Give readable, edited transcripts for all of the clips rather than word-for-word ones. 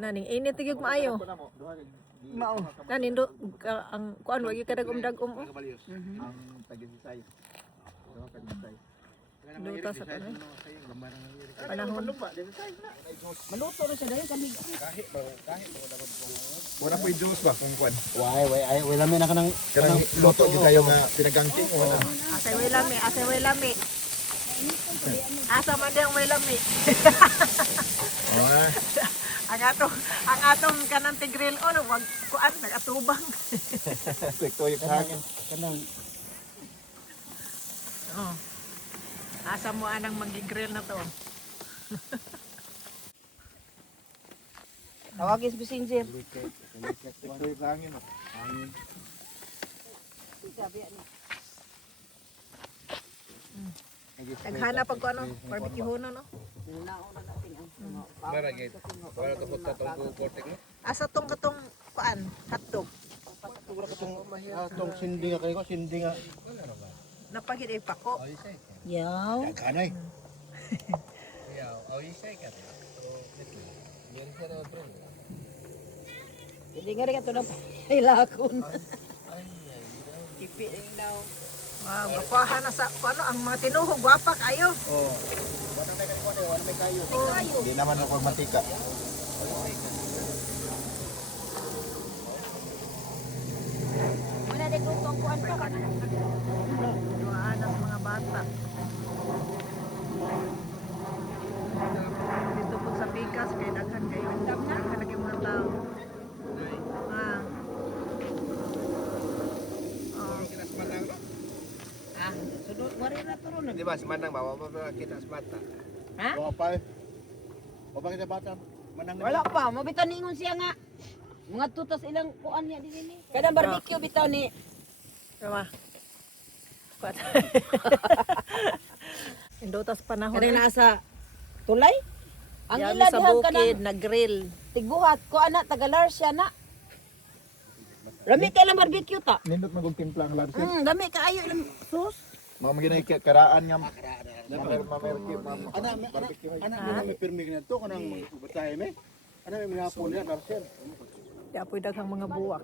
Naning init tigig maayo. Mao. Nanin do ang kuan wa gyud kadag-um. Ang tagisay. Duta sa tanay. Panahon. Maluto na siya dahil kami. Wala po yung juice ba kung kwan? Way lami na kanang Luto yung kayo nga pinagangking. Asay way lami. Asa man diyang way lami. Ang atong kanang tigril wag kuan nagatubang. Sekto yung hangin. kanang Oh. Asa mo anang magi-grill na to? Tawagis bisinjir. Sekto yung hangin. Naghana pag ano, barbecue hono no. Maragit. Wala ka punta tong kortek no? Asa tong katong kuan, hotdog. atong sindi nga kayo sindi nga. Napagid ay pako. Yaw. Kanay. Hindi nga rin ito na ilakon. Ipi ring daw. Wow, bapahan na sa ano ang mga tinuhog gwapa kayo. Oh. Hindi naman ako mantika. Wala din kung kuan pa ka na. Duaan ang mga bata. Dito po sa Pikas kay daghan kayo. Daghan lagi mga tao. Ah. Oh. Sudut wari na to ron. Di ba, semanang bawa mo kita sa bata. Ha? O pa. O bakit bata manang Wala pa, mabitaw ningon siya nga. Mga tutas ilang kuan niya din ni. Kada barbecue bitaw ni. Diba? Kuat. Indotas panahon. Kada nasa tulay. Ang Yami ila sa dihang bukid, kanang nag-grill. tiguhat ko ana tagalar siya na. Rami kay lang barbecue ta. Nindot magong timpla ang larsin. Dami kaayo ilang sus. Mga maginay karaan nga. Ana may permi na to kanang batay me. Ana may minapon niya darsen. Di apoy daghang mga buwak.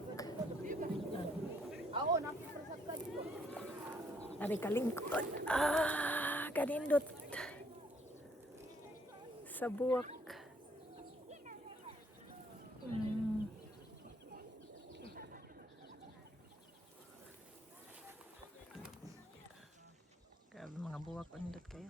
Ari kalingkod. Kanindot. Sa buwak. Grabe mga buwak, kanindot kayo.